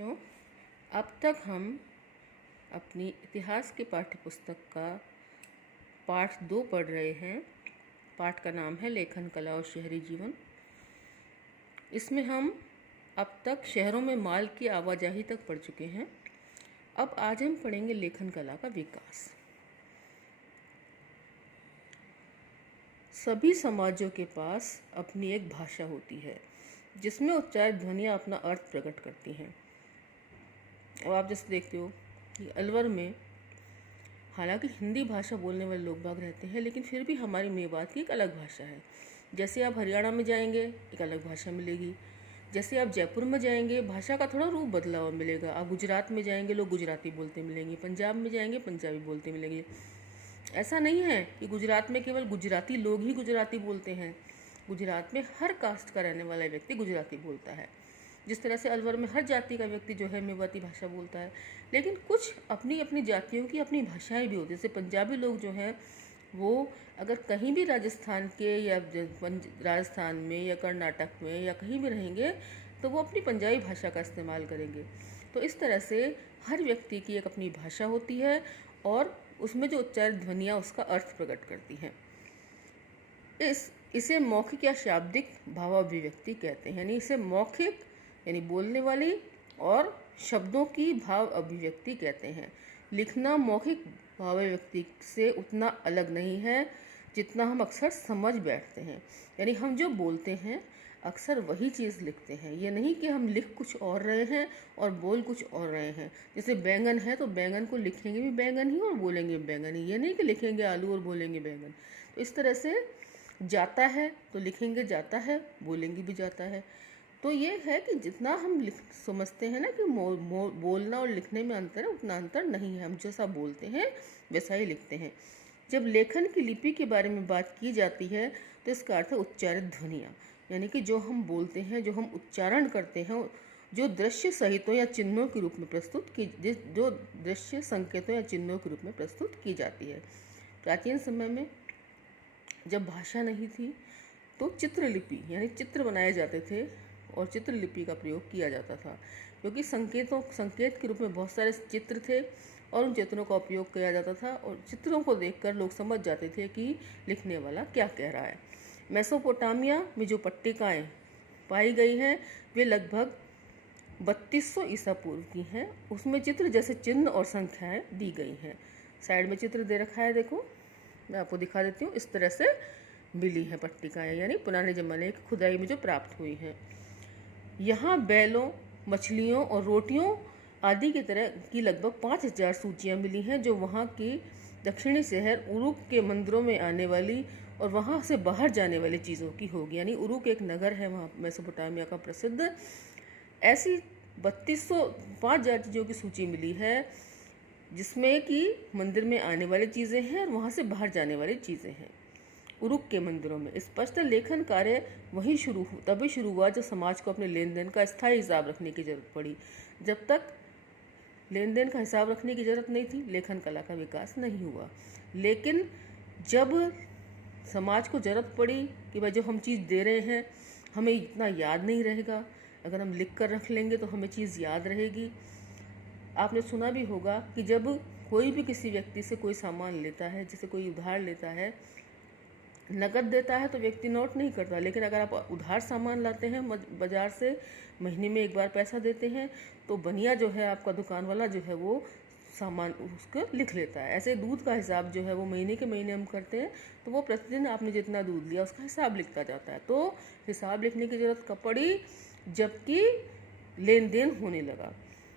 बच्चों, अब तक हम अपनी इतिहास की पाठ्यपुस्तक का पाठ 2 पढ़ रहे हैं। पाठ का नाम है लेखन कला और शहरी जीवन। इसमें हम अब तक शहरों में माल की आवाजाही तक पढ़ चुके हैं। अब आज हम पढ़ेंगे लेखन कला का विकास। सभी समाजों के पास अपनी एक भाषा होती है जिसमें उच्चारित ध्वनियाँ अपना अर्थ प्रकट करती हैं। अब आप जैसे देखते हो कि अलवर में हालांकि हिंदी भाषा बोलने वाले लोग बाग रहते हैं, लेकिन फिर भी हमारी मेवात की एक अलग भाषा है। जैसे आप हरियाणा में जाएंगे एक अलग भाषा मिलेगी, जैसे आप जयपुर में जाएंगे भाषा का थोड़ा रूप बदला हुआ मिलेगा। आप गुजरात में जाएंगे लोग गुजराती बोलते मिलेंगे, पंजाब में जाएंगे पंजाबी बोलते मिलेंगे। ऐसा नहीं है कि गुजरात में केवल गुजराती लोग ही गुजराती बोलते हैं। गुजरात में हर कास्ट का रहने वाला व्यक्ति गुजराती बोलता है। जिस तरह से अलवर में हर जाति का व्यक्ति जो है मेवाती भाषा बोलता है, लेकिन कुछ अपनी अपनी जातियों की अपनी भाषाएं भी होती है। जैसे पंजाबी लोग जो हैं वो अगर कहीं भी राजस्थान के या राजस्थान में या कर्नाटक में या कहीं भी रहेंगे तो वो अपनी पंजाबी भाषा का इस्तेमाल करेंगे। तो इस तरह से हर व्यक्ति की एक अपनी भाषा होती है और उसमें जो उच्चारित ध्वनियाँ उसका अर्थ प्रकट करती हैं। इसे मौखिक या शाब्दिक भावाभिव्यक्ति कहते हैं। यानी इसे मौखिक यानी बोलने वाली और शब्दों की भाव अभिव्यक्ति कहते हैं। लिखना मौखिक भावाभिव्यक्ति से उतना अलग नहीं है जितना हम अक्सर समझ बैठते हैं। यानी हम जो बोलते हैं अक्सर वही चीज़ लिखते हैं। ये नहीं कि हम लिख कुछ और रहे हैं और बोल कुछ और रहे हैं। जैसे बैंगन है तो बैंगन को लिखेंगे भी बैंगन ही और बोलेंगे बैंगन ही। ये नहीं कि लिखेंगे आलू और बोलेंगे बैंगन। तो इस तरह से जाता है तो लिखेंगे जाता है, बोलेंगे भी जाता है। तो ये है कि जितना हम समझते हैं ना कि बोलना और लिखने में अंतर है, उतना अंतर नहीं है। हम जैसा बोलते हैं वैसा ही लिखते हैं। जब लेखन की लिपि के बारे में बात की जाती है तो इसका अर्थ है उच्चारित ध्वनियाँ। यानी कि जो हम बोलते हैं, जो हम उच्चारण करते हैं, जो दृश्य सहितों या चिन्हों के रूप में प्रस्तुत की जो दृश्य संकेतों या चिन्हों के रूप में प्रस्तुत की जाती है। प्राचीन समय में जब भाषा नहीं थी तो चित्रलिपि यानी चित्र बनाए जाते थे और चित्रलिपि का प्रयोग किया जाता था, क्योंकि संकेत के रूप में बहुत सारे चित्र थे और उन चित्रों का उपयोग किया जाता था और चित्रों को देखकर लोग समझ जाते थे कि लिखने वाला क्या कह रहा है। मेसोपोटामिया में जो पट्टिकाएँ पाई गई हैं वे लगभग 3200 ईसा पूर्व की हैं। उसमें चित्र जैसे चिन्ह और संख्याएँ दी गई हैं। साइड में चित्र दे रखा है, देखो मैं आपको दिखा देती हूँ। इस तरह से मिली है पट्टिकाएँ, यानी पुराने ज़माने की खुदाई में जो प्राप्त हुई हैं। यहाँ बैलों, मछलियों और रोटियों आदि की तरह की लगभग 5000 सूचियाँ मिली हैं, जो वहाँ की दक्षिणी शहर उरुक के मंदिरों में आने वाली और वहाँ से बाहर जाने वाली चीज़ों की होगी। यानी उरुक एक नगर है वहाँ मेसोपोटामिया का प्रसिद्ध। ऐसी 5,000 चीज़ों की सूची मिली है जिसमें कि मंदिर में आने वाली चीज़ें हैं और वहाँ से बाहर जाने वाली चीज़ें हैं। उरुक के मंदिरों में स्पष्ट लेखन कार्य तभी शुरू हुआ जब समाज को अपने लेन देन का स्थायी हिसाब रखने की जरूरत पड़ी। जब तक लेन देन का हिसाब रखने की जरूरत नहीं थी, लेखन कला का विकास नहीं हुआ। लेकिन जब समाज को जरूरत पड़ी कि भाई जो हम चीज़ दे रहे हैं हमें इतना याद नहीं रहेगा, अगर हम लिख कर रख लेंगे तो हमें चीज़ याद रहेगी। आपने सुना भी होगा कि जब कोई भी किसी व्यक्ति से कोई सामान लेता है, जैसे कोई उधार लेता है, नकद देता है तो व्यक्ति नोट नहीं करता, लेकिन अगर आप उधार सामान लाते हैं बाजार से, महीने में एक बार पैसा देते हैं, तो बनिया जो है आपका दुकान वाला जो है वो सामान उसको लिख लेता है। ऐसे दूध का हिसाब जो है वो महीने के महीने हम करते हैं, तो वो प्रतिदिन आपने जितना दूध लिया उसका हिसाब लिखता जाता है। तो हिसाब लिखने की ज़रूरत कब पड़ी? जबकि लेन देन होने लगा,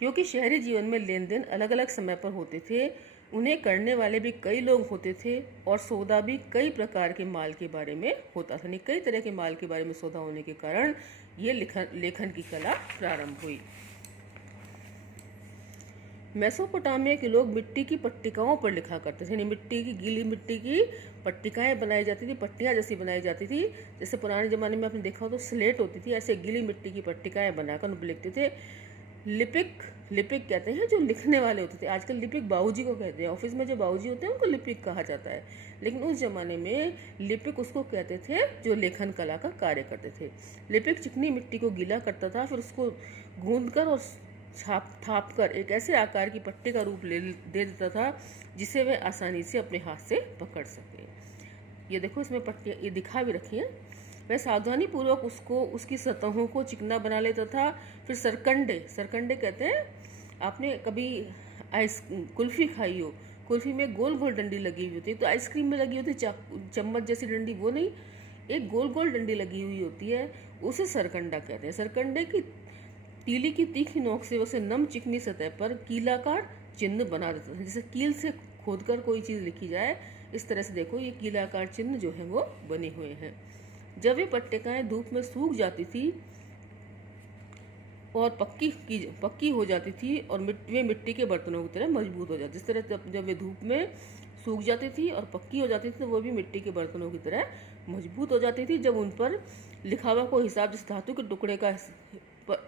क्योंकि शहरी जीवन में लेन देन अलग अलग समय पर होते थे, उन्हें करने वाले भी कई लोग होते थे और सौदा भी कई प्रकार के माल के बारे में होता था। कई तरह के माल के बारे में सौदा होने के कारण ये लेखन की कला प्रारंभ हुई। मेसोपोटामिया के लोग मिट्टी की पट्टिकाओं पर लिखा करते थे। गीली मिट्टी की पट्टिकाएं बनाई जाती थी, पट्टियाँ जैसी बनाई जाती थी। जैसे पुराने ज़माने में आपने देखा हो तो स्लेट होती थी, ऐसे गीली मिट्टी की पट्टिकाएं बनाकर उन पर लिखते थे। लिपिक कहते हैं जो लिखने वाले होते थे। आजकल लिपिक बाबूजी को कहते हैं, ऑफिस में जो बाबूजी होते हैं उनको लिपिक कहा जाता है, लेकिन उस जमाने में लिपिक उसको कहते थे जो लेखन कला का कार्य करते थे। लिपिक चिकनी मिट्टी को गीला करता था, फिर उसको गूंदकर और थाप कर एक ऐसे आकार की पट्टी का रूप दे देता था जिसे वह आसानी से अपने हाथ से पकड़ सके। ये देखो, इसमें पट्टियाँ ये दिखा भी रखी हैं। वह सावधानी पूर्वक उसकी सतहों को चिकना बना लेता था। फिर सरकंडे कहते हैं, आपने कभी कुल्फी खाई हो, कुल्फी में गोल गोल डंडी लगी हुई होती है, तो आइसक्रीम में लगी होती है चम्मच जैसी डंडी, वो नहीं, एक गोल गोल डंडी लगी हुई होती है, उसे सरकंडा कहते हैं। सरकंडे की तीली की तीखी नोक से उसे नम चिकनी सतह पर कीलाकार चिन्ह बना देता था, जैसे कील से खोदकर कोई चीज़ लिखी जाए, इस तरह से देखो ये कीलाकार चिन्ह जो है वो बने हुए हैं। जब ये पट्टिकाएं धूप में सूख जाती थी और पक्की हो जाती थी और वे मिट्टी के बर्तनों की तरह मजबूत हो जाती, जिस तरह जब वे धूप में सूख जाती थी और पक्की हो जाती थी तो वो भी मिट्टी के बर्तनों की तरह मजबूत हो जाती थी। जब उन पर लिखावा को हिसाब, जिस धातु के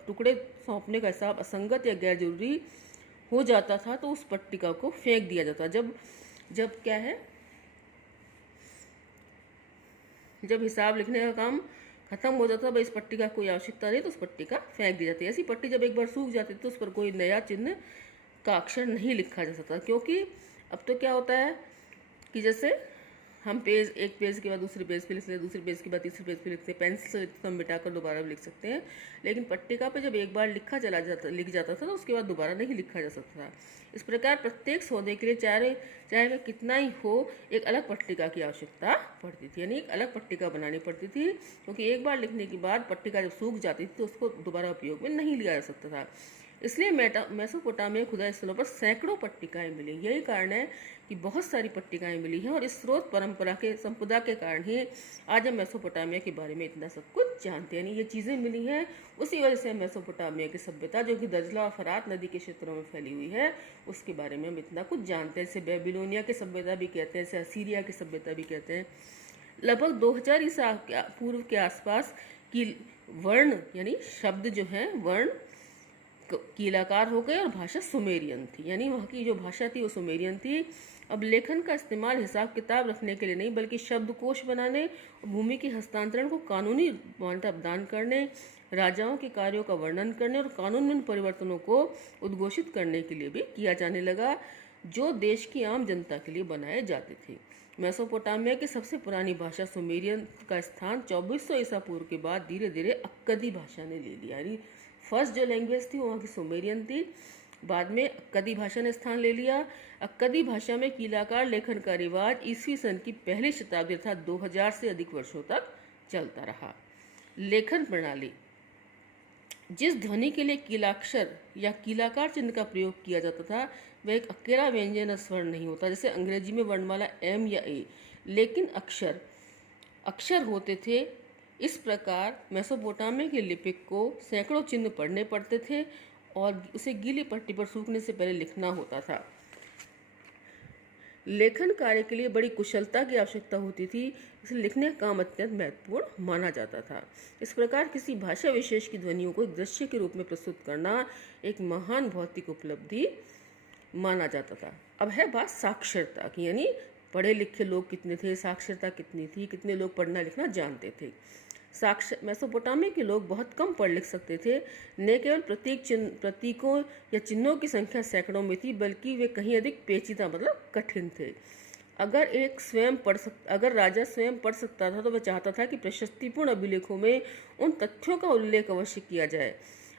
टुकड़े सौंपने का हिसाब असंगत या गैर जरूरी हो जाता था तो उस पट्टिका को फेंक दिया जाता। जब क्या है, जब हिसाब लिखने का काम खत्म हो जाता, भाई इस पट्टी का कोई आवश्यकता नहीं, तो उस पट्टी का फेंक दी जाती है। ऐसी पट्टी जब एक बार सूख जाती तो उस पर कोई नया चिन्ह का अक्षर नहीं लिखा जा सकता, क्योंकि अब तो क्या होता है कि जैसे हम एक पेज के बाद दूसरे पेज पे लिखते हैं, दूसरे पेज के बाद तीसरे पेज पे लिखते हैं, पेंसिल से लिखते हैं, मिटाकर दोबारा भी लिख सकते हैं, लेकिन पट्टिका पे जब एक बार लिख जाता था तो उसके बाद दोबारा नहीं लिखा जा सकता था। इस प्रकार प्रत्येक सौदे के लिए चाहे वह कितना ही हो, एक अलग पट्टिका की आवश्यकता पड़ती थी, यानी एक अलग पट्टिका बनानी पड़ती थी, क्योंकि एक बार लिखने के बाद पट्टिका जब सूख जाती थी तो उसको दोबारा उपयोग में नहीं लिया जा सकता था। इसलिए मेसोपोटामिया खुदाई स्थलों पर सैकड़ों पट्टिकाएं मिली। यही कारण है कि बहुत सारी पट्टिकाएं मिली हैं, और इस स्रोत परंपरा के संपदा के कारण ही आज हम मेसोपोटामिया के बारे में इतना सब कुछ जानते हैं। यानी ये चीज़ें मिली हैं, उसी वजह से मेसोपोटामिया की सभ्यता, जो कि दजला और फरात नदी के क्षेत्रों में फैली हुई है, उसके बारे में हम इतना कुछ जानते हैं। इसे बेबीलोनिया की सभ्यता भी कहते हैं, इसे असीरिया की सभ्यता भी कहते हैं। लगभग 2000 ईसा पूर्व के आसपास की वर्ण यानी शब्द जो है वर्ण कीलाकार हो गए और भाषा सुमेरियन थी, यानी वहाँ की जो भाषा थी वो सुमेरियन थी। अब लेखन का इस्तेमाल हिसाब किताब रखने के लिए नहीं, बल्कि शब्दकोश बनाने और भूमि के हस्तांतरण को कानूनी प्रदान करने, राजाओं के कार्यों का वर्णन करने और कानून में परिवर्तनों को उद्घोषित करने के लिए भी किया जाने लगा, जो देश की आम जनता के लिए बनाए जाते थे। मेसोपोटामिया की सबसे पुरानी भाषा सुमेरियन का स्थान 2400 ईसा पूर्व के बाद धीरे धीरे अक्कदी भाषा ने ले लिया। यानी फर्स्ट जो लैंग्वेज थी वहाँ की सुमेरियन थी, बाद में अक्कदी भाषा ने स्थान ले लिया। अक्कदी भाषा में कीलाकार लेखन का रिवाज ईस्वी सन की पहली शताब्दी अर्थात 2000 से अधिक वर्षों तक चलता रहा। लेखन प्रणाली, जिस ध्वनि के लिए कीलाक्षर या कीलाकार चिन्ह का प्रयोग किया जाता था वह एक अकेला व्यंजन स्वर्ण नहीं होता, जैसे अंग्रेजी में वर्णमाला एम या ए, लेकिन अक्षर होते थे। इस प्रकार मेसोपोटामिया के लिपिक को सैकड़ों चिन्ह पढ़ने पड़ते थे और उसे गीली पट्टी पर सूखने से पहले लिखना होता था। लेखन कार्य के लिए बड़ी कुशलता की आवश्यकता होती थी, इसलिए लिखने का काम अत्यंत महत्वपूर्ण माना जाता था। इस प्रकार किसी भाषा विशेष की ध्वनियों को एक दृश्य के रूप में प्रस्तुत करना एक महान भौतिक उपलब्धि माना जाता था। अब है बात साक्षरता की, यानी पढ़े लिखे लोग कितने थे, साक्षरता कितनी थी, कितने लोग पढ़ना लिखना जानते थे। मेसोपोटामिया के लोग बहुत कम पढ़ लिख सकते थे। न केवल प्रतीकों या चिन्हों की संख्या सैकड़ों में थी, बल्कि वे कहीं अधिक पेचीदा मतलब कठिन थे। अगर राजा स्वयं पढ़ सकता था तो वह चाहता था कि प्रशस्तिपूर्ण अभिलेखों में उन तथ्यों का उल्लेख अवश्य किया जाए।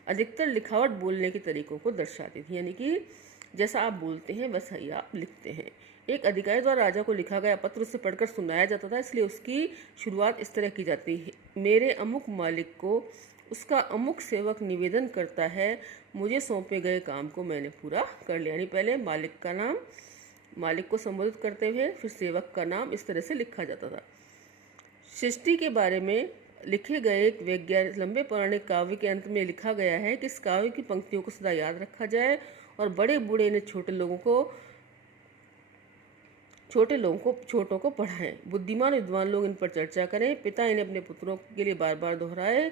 अधिकतर लिखावट बोलने के तरीकों को दर्शाती थी, यानी कि जैसा आप बोलते हैं वैसा ही आप लिखते हैं। एक अधिकारी द्वारा राजा को लिखा गया पत्र उसे पढ़कर सुनाया जाता था, इसलिए उसकी शुरुआत इस तरह की जाती है, मेरे अमुक मालिक को उसका अमुक सेवक निवेदन करता है, मुझे सौंपे गए काम को मैंने पूरा कर लिया। यानी पहले मालिक का नाम, मालिक को संबोधित करते हुए फिर सेवक का नाम, इस तरह से लिखा जाता था। सृष्टि के बारे में लिखे गए एक वैज्ञानिक लंबे पौराणिक काव्य के अंत में लिखा गया है कि इस काव्य की पंक्तियों को सदा याद रखा जाए और बड़े बूढ़े इन्हें छोटों को पढ़ाएं। बुद्धिमान विद्वान लोग इन पर चर्चा करें। पिता इन्हें अपने पुत्रों के लिए बार बार दोहराए।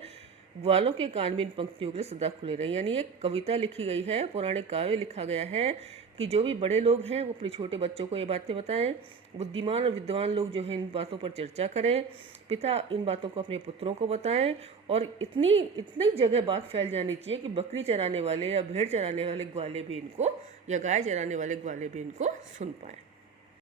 ग्वालों के कान भी इन पंक्तियों के लिए सदा खुले रहे। यानी एक कविता लिखी गई है, पौराणिक काव्य लिखा गया है कि जो भी बड़े लोग हैं वो अपने छोटे बच्चों को ये बातें बताएं, बुद्धिमान और विद्वान लोग जो हैं इन बातों पर चर्चा करें, पिता इन बातों को अपने पुत्रों को बताएं, और इतनी इतनी जगह बात फैल जानी चाहिए कि बकरी चराने वाले या भेड़ चराने वाले ग्वाले भी इनको, या गाय चराने वाले ग्वाले भी इनको सुन पाएं।